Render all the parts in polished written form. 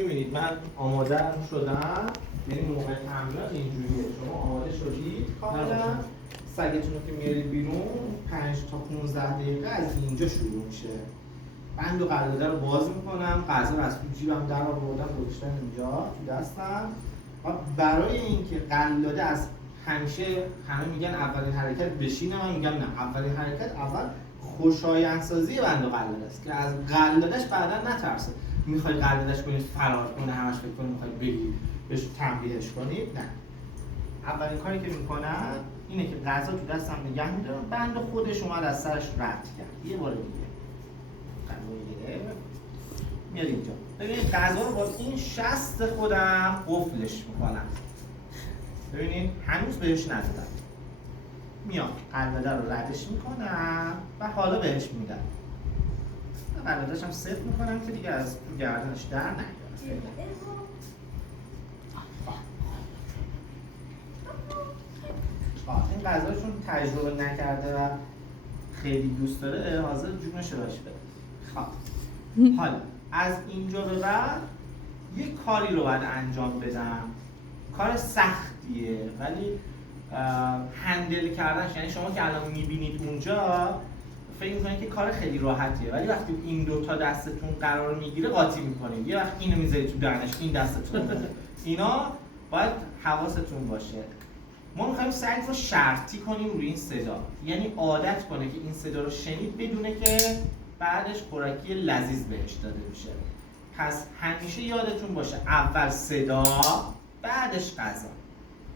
می‌بینید من آماده شدم، یعنی موقع تمرین اینجوریه، شما آماده شدید کاملا، سگتون رو که میارید بیرون 5 تا 15 دقیقه از اینجا شروع میشه. بند و قلاده رو باز میکنم، غذا رو از تو جیبم در آوردم گذاشتم اینجا تو دستم و برای اینکه قلاده از همیشه همه میگن اولین حرکت بشینه، من میگم نه، اولین حرکت اول خوشایندسازی بند و قلاده است که از قلادش بعدا نترسه. میخوای قلادش کنید فرار کنه، همش فکر کنید میخوای بگید بهش تنبیهش کنید، نه. اولین کاری که میکنم اینه که غذا تو دستم نگه میدارم، بند خودش اومد از سرش رد کرد. یه بار دیگه میاد اینجا. ببینید غذا رو با این شست خودم قفلش میکنم. ببینید هنوز بهش ندادم. میام قلاده رو ردش میکنم و حالا بهش میدم. قلاده‌اش هم صفر میکنم که دیگه از تو گردنش در نیاد. این غذا رو چون تجربه نکرده و خیلی دوست داره، حاضر جونش رو باش بده. خب حالا از اینجا به بعد یه کاری رو باید انجام بدم. کار سختیه ولی هندل کردنش، یعنی شما که الان میبینید اونجا فکر میکنید که کار خیلی راحتیه، ولی وقتی این دو تا دستتون قرار میگیره قاطی میکنید. یه وقت اینو میذارید تو دهنش، این دستتون اینا باید حواستون باشه. ما میخوایم سگ رو شرطی کنیم روی این صدا، یعنی عادت کنه که این صدا رو شنید بدونه که بعدش خوراکی لذیذ بهش داده میشه. پس همیشه یادتون باشه اول صدا بعدش غذا،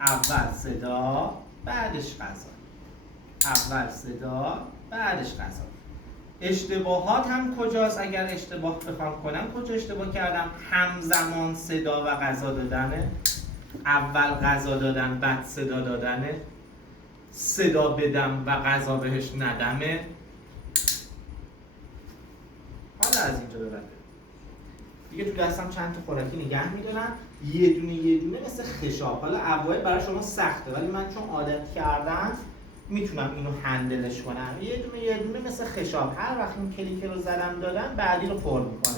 اول صدا بعدش غذا، اول صدا بعدش غذا. اشتباهات هم کجاست؟ اگر اشتباه بخوام کنم کجا اشتباه کردم؟ همزمان صدا و غذا دادنه، اول غذا دادن بعد صدا دادنه، صدا بدم و غذا بهش ندمه. حالا از اینجا به بعد دیگه تو دستم چند تا خوراکی نگه میدارم، یه دونه مثل خشاب. حالا اوایل برای شما سخته ولی من چون عادت کردم میتونم اینو هندلش کنم. یه دونه مثل خشاب، هر وقت این کلیک رو زدم دادم بعدی رو پر میکنم.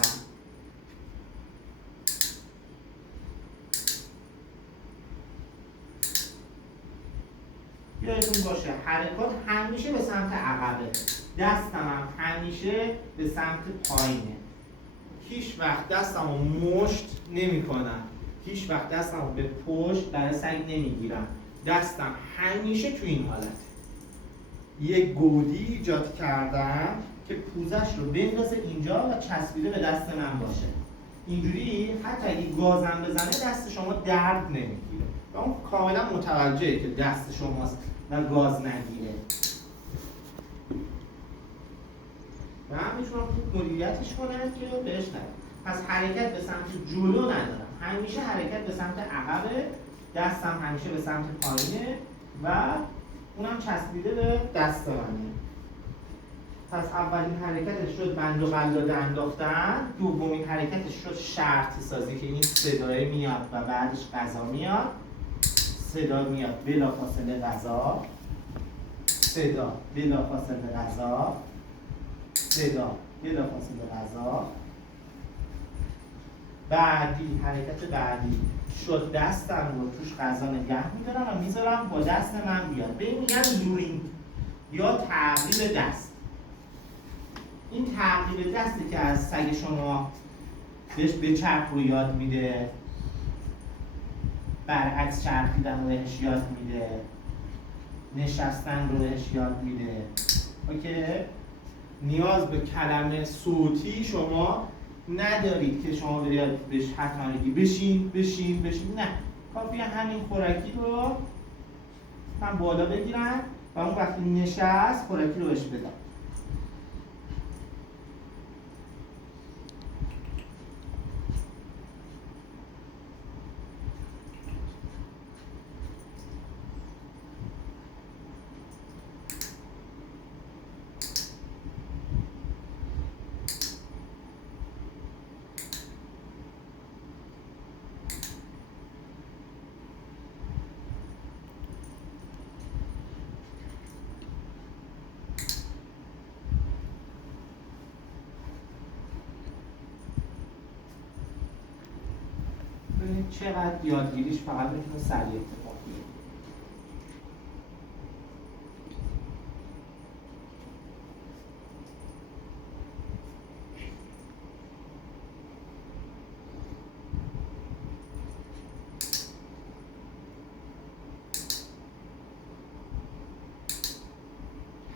یادتون باشه حرکات همیشه به سمت عقبه، دستم هم همیشه به سمت پایینه. هیچ وقت دستم رو مشت نمی کنم، هیچ وقت دستم رو به پشت برای سگ نمیگیرم، دستم همیشه تو این حالته. یک گودی ایجاد کردم که پوزش رو بندازه اینجا و چسبیده به دست من باشه. اینجوری حتی اگه گازم بزنه دست شما درد نمیگیره و اون کاملا متوجهه که دست شماست و گاز نگیره. و هم میتونم خوب مدیریتش کنم که بهش ندارم. پس حرکت به سمت جلو ندارم، همیشه حرکت به سمت عقبه، دستم همیشه به سمت پایینه و اونم چسبیده به دست منه. پس اولین حرکتش شد بند و قلاده انداختن، دومین حرکتش شد شرطی سازی که این صدای میاد و بعدش غذا میاد. صدا میاد بلافاصله غذا، صدا بلافاصله غذا، صدا بلافاصله غذا. بعدی حرکت بعدی شد دستم رو توش غذا نگه میدارم و میذارم با دست من بیاد. به این میگن لورینگ یا تعقیب دست. این تعقیب دستی که از سگ شما بهش به چرخ رو یاد میده، برعکس چرخیدن رو بهش یاد میده، نشستن رو بهش یاد میده. اوکی؟ نیاز به کلمه صوتی شما ندارید که شما برید بهش حتما بگی بشین. نه، کافیه همین خوراکی رو من بالا بگیرم و اون وقتی نشست خوراکی رو بهش بدم. ببینید چقدر یادگیریش فقط میتونه سریع اتفاق بیفته.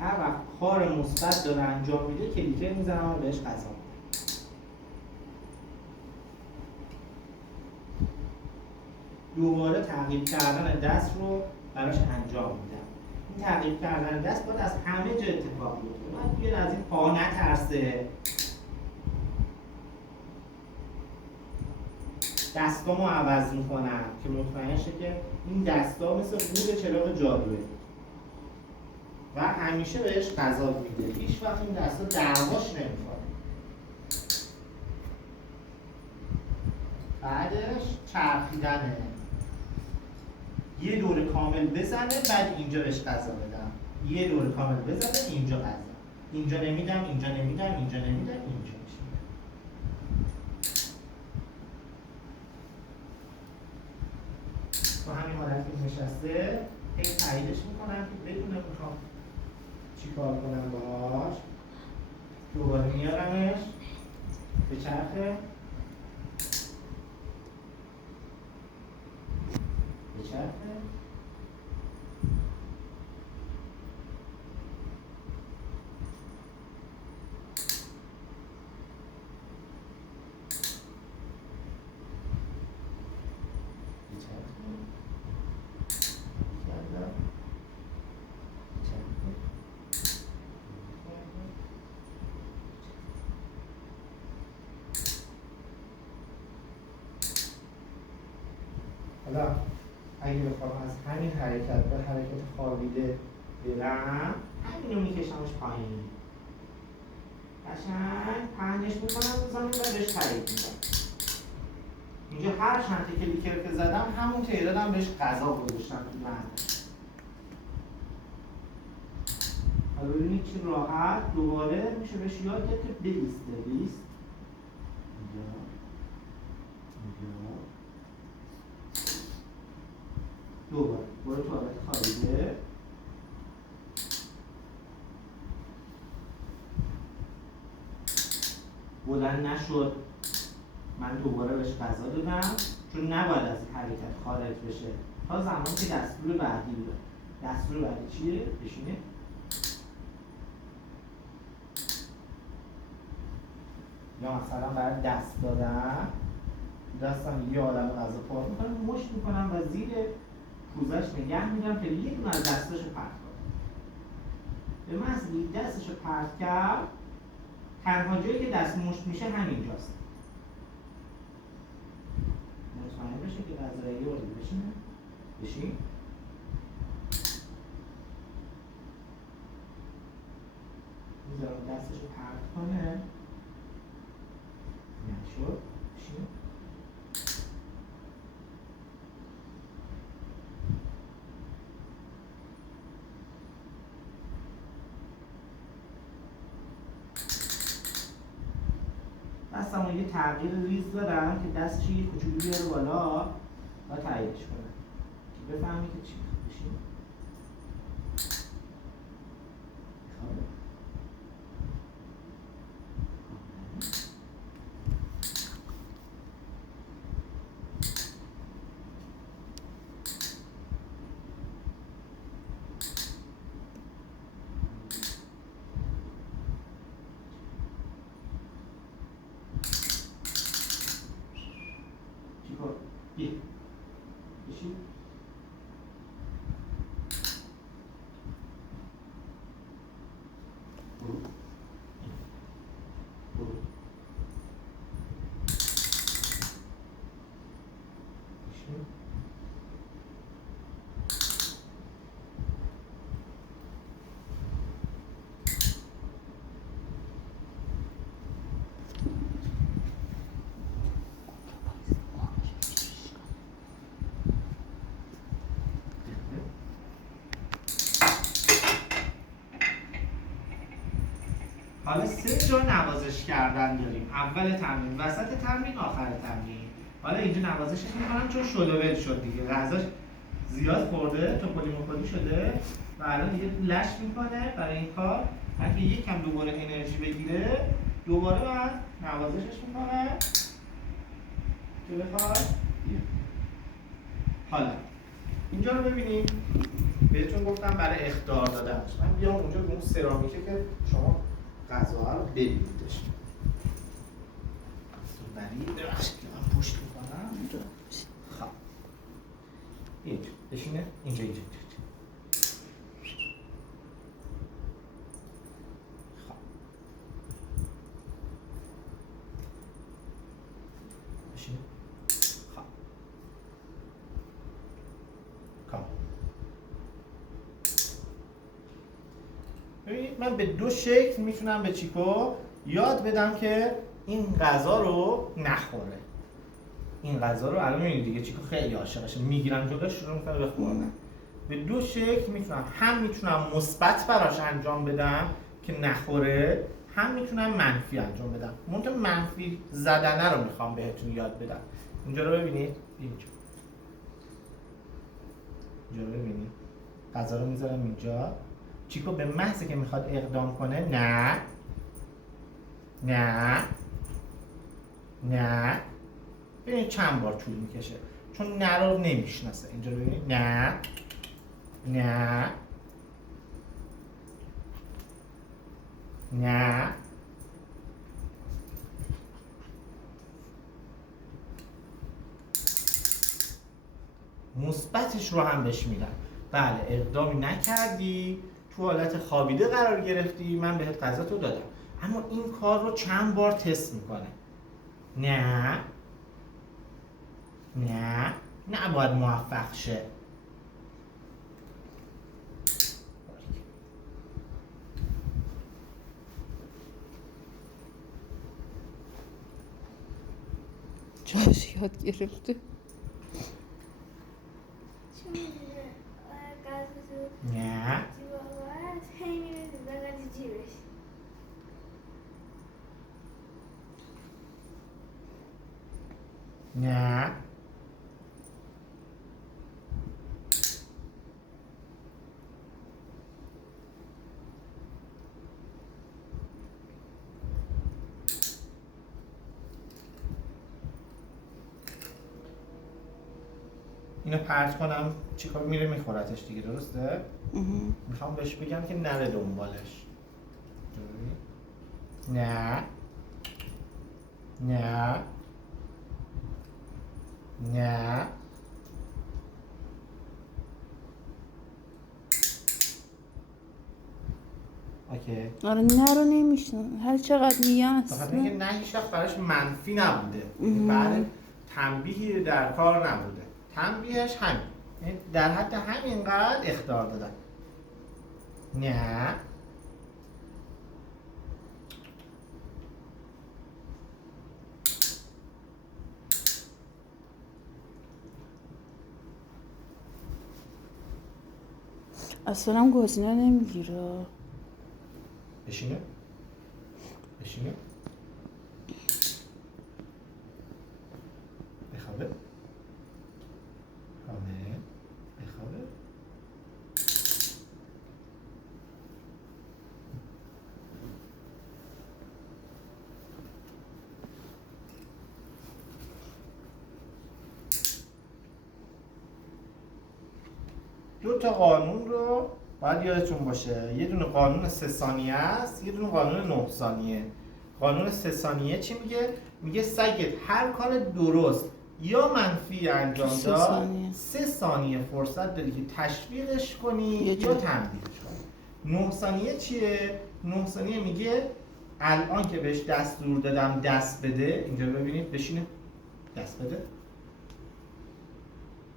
هر وقت کار مثبت داره انجام میده کلیکر میزنم و بهش غذا میدم. دوباره تعقیب کردن دست رو براش انجام میدم. این تعقیب کردن دست باید از همه جا اتفاق بیفته. باید بیاد از این پا نترسه. دستامو عوض میکنم که مطمئن شه که این دستا مثل قود چراغ جادویی و همیشه بهش غذا میده. هیچ وقت این دستا دعواش نمیکنه. بعدش چرخیدنه. یه دور کامل بزنه بعد اینجا بهش غذا بدم. یه دور کامل بزنه اینجا غذا. اینجا نمیدم، اینجا نمیدم، اینجا نمیدم، اینجا میشه. تو همین حالت که نشسته هی تاییدش میکنم که بدونه میخوام چی کار کنم باهاش. دوباره میارمش به چرخه حالا اگه بخوام از همین حرکت به حرکت خوابیده برم همینو میکشمش پایین. قشنگ پهنش میکنم بزنیم و بهش تایید میدم. اینجا هر چند کلیکر که زدم همون تعدادم بهش غذا گذاشتم تو دهنش. حالا ببینید چی راحت دوباره میشه بهش یاد داد که بیسته. بیست اینجا دوباره برو تو حالت خوابیده. بلند نشد من دوباره بهش غذا دادم چون نباید از حرکت خارج بشه تا زمانی که دستور بعدی بیاد. دستور بعدی چیه؟ بشینه. یا مثلا برای دست دادن دستم یه عالم غذا پر میکنم مشت میکنم و زیر کوزش نگه میدم که یه دونه از دستاشو پرت کنم. به محض اینکه دستشو پرت کرد تنها جایی که دست مشت میشه همینجاست. مطمئن بشه که غذایی رو بشینه. بشین. میذارم دستشو پرت کنه. نشد. بشین. دستمون یه تغییر ریز دارم که دستش یه کوچولو بیاره بالا و تاییدش کنم که بفهمی که چی بشین. بیا بشین. برو برو بشین. حالا 3 جا نوازش کردن داریم. اول تمرین، وسط تمرین، آخر تمرین. حالا اینجا نوازشش میکنم چون شلوول شد دیگه، غذاش زیاد خورده، توپولیموپولی شده و الان دیگه لش میکنه. برای این کار اگه یکم دوباره انرژی بگیره دوباره من نوازشش میکنه که بخواد. حالا اینجا رو ببینید، بهتون گفتم برای اخطار دادنش من بیام اونجا به اون سرامیکه که شما غذاها رو ببینیدش. ولی ببخشید که من پشت میکنم اینجا. خب اینجا بشینه، اینجا اینجا خب بشینه. خب کام. ببینید من به دو شکل میتونم به چیکو یاد بدم که این غذا رو نخوره. این غذا رو الان میبینید دیگه چیکو خیلی عاشقشه، میگیرم جلوش شروع میکنه به خوردن. به دو شکل میتونم، هم میتونم مثبت براش انجام بدم که نخوره، هم میتونم منفی انجام بدم. منتها منفی زدنه رو میخوام بهتون یاد بدم. اینجا رو ببینید، اینجا رو ببینید، غذا رو میذارم اینجا. چیکو به محضی که میخواد اقدام کنه نه نه نه، ببینید چند بار طول میکشه چون نه رو نمیشناسه. اینجا رو ببینید، نه نه نه. مثبتش رو هم بهش میدم. بله اقدامی نکردی، تو حالت خوابیده قرار گرفتی، من بهت غذا تو دادم، اما این کار رو چند بار تست میکنه. نه نه نباید موفق شه. جاش یاد گرفته. نه نه اینو پرت کنم چیکار میره میخورتش دیگه، درسته؟ میخوام بهش بگم که نره دنبالش. نه نه نه اوکی. آره نه رو نمیشنم، هر چقدر میگم فقط اینکه نه هیچ وقت براش منفی نبوده، بعد تنبیهی در کار نبوده، تنبیهش همین، یعنی در حد همینقدر اخطار دادن. نه اصلا گزینه نمیگیره. بشینه بشینه بخوابه بخوابه. دو تا قانون رو باید یادتون باشه. یه دونه قانون 3 ثانیه است، یه دونه قانون 9 ثانیه. قانون 3 ثانیه چی میگه؟ میگه سگت هر کار درست یا منفی انجام داد 3 ثانیه فرصت داری که تشویقش کنی یا تنبیهش کنی. 9 ثانیه چیه؟ 9 ثانیه میگه الان که بهش دستور دادم دست بده، اینجا ببینید بشینه دست بده.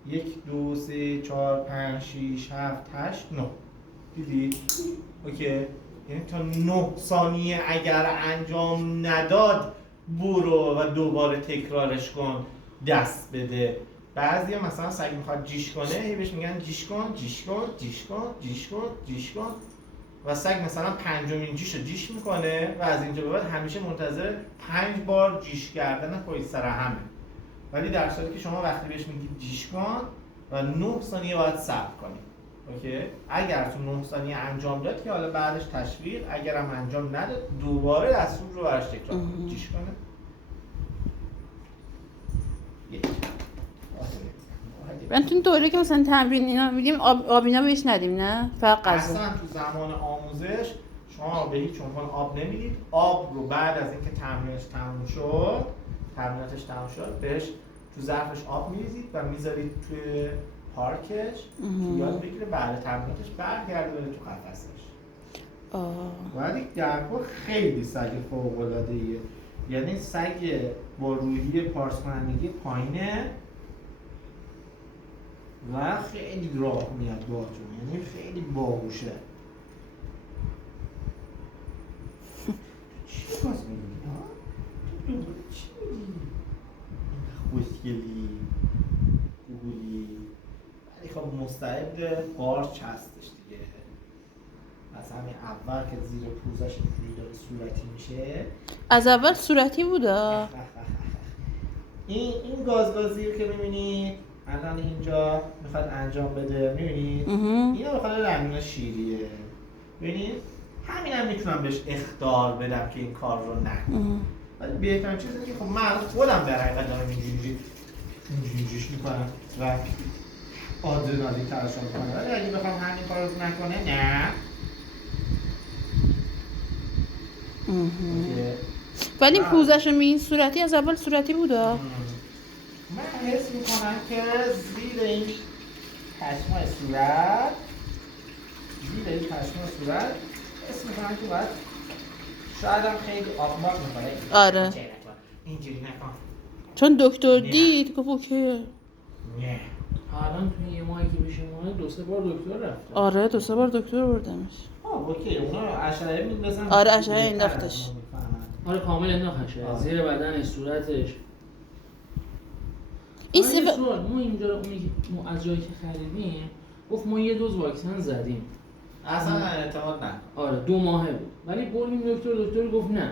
1 2 3 4 5 6 7 8 9. دیدید؟ اوکی. یعنی تا 9 ثانیه اگر انجام نداد برو و دوباره تکرارش کن، دست بده. بعضیا مثلا سگ میخواد جیش کنه، هی بهش میگن جیش کن جیش کن جیش کن جیش کن جیش کن و سگ مثلا پنجمین جیش رو جیش میکنه و از اینجا به بعد همیشه منتظر 5 بار جیش کردن پشت سر همه. ولی در صورتی که شما وقتی بهش میگید جیش کن و 9 ثانیه باید صبر کنید. اوکی؟ اگر تو 9 ثانیه انجام داد که حالا بعدش تشویق، اگر هم انجام نداد دوباره دستور رو براش تکرار کنید. جیش کنه. یک. من تو این دوره که مثلا تمرین اینا میدیم آب اینا بهش ندیم نه؟ فقط غذا. اصلا تو زمان آموزش شما به هیچ عنوان آب نمیدید. آب رو بعد از اینکه تمریناتش تموم شد بهش تو ظرفش آب میریزید و میذارید توی پارکش تو یاد بگیره بعد تمریناتش برگرده بره تو قفسش. ولی در کل خیلی سگ فوق‌العاده‌ایه. یعنی سگ با روحیه پارس کنندگی پایینه و خیلی راه میاد باهاتون، یعنی خیلی باهوشه. چی باز میگی؟ تو دنبال چی میگی؟ خوشگلی گوگلی. ولی خب مستعد قارچ هستش دیگه. از همین اول که زیر پوزش اینجوری داره صورتی میشه. از اول صورتی بوده. این گازگازی رو که میبینید الان اینجا میخواد انجام بده، میبینید؟ اینا بخواد رنگین شیریه. ببینید؟ همین هم میتونم بهش اخطار بدم که این کار رو نکنم. ولی بهترین چیزی که خب من خودم در حقیقت دارم اینجوریش میکنم و آدرنالین ترشح میکنم. ولی اگه بخوام همین کار رو نکنه نه. ولی پوزش رو میگین صورتی، از اول صورتی بوده. من حس میکنم که زیر این پشمای صورت حس میکنم که باید شاید هم خیلی آبماک میکنه. آره. اینجوری نکن. چون دکتر دید گفت اوکی. نه. الان توی یه ماهی که بشه ماه 2-3 بار دکتر رفته. آره 2-3 بار دکتر بردمش. اوکی اونا اشعه میندازن. آره اشعه انداختش. آره کامل انداختش. زیر بدنش، صورتش. این سوال ما اینجا ما از جایی که خریدیم گفت ما یه دوز واکسن زدیم. اصلا اعتماد نه. آره 2 ماهه بود. ولی بردیم دکتر گفت نه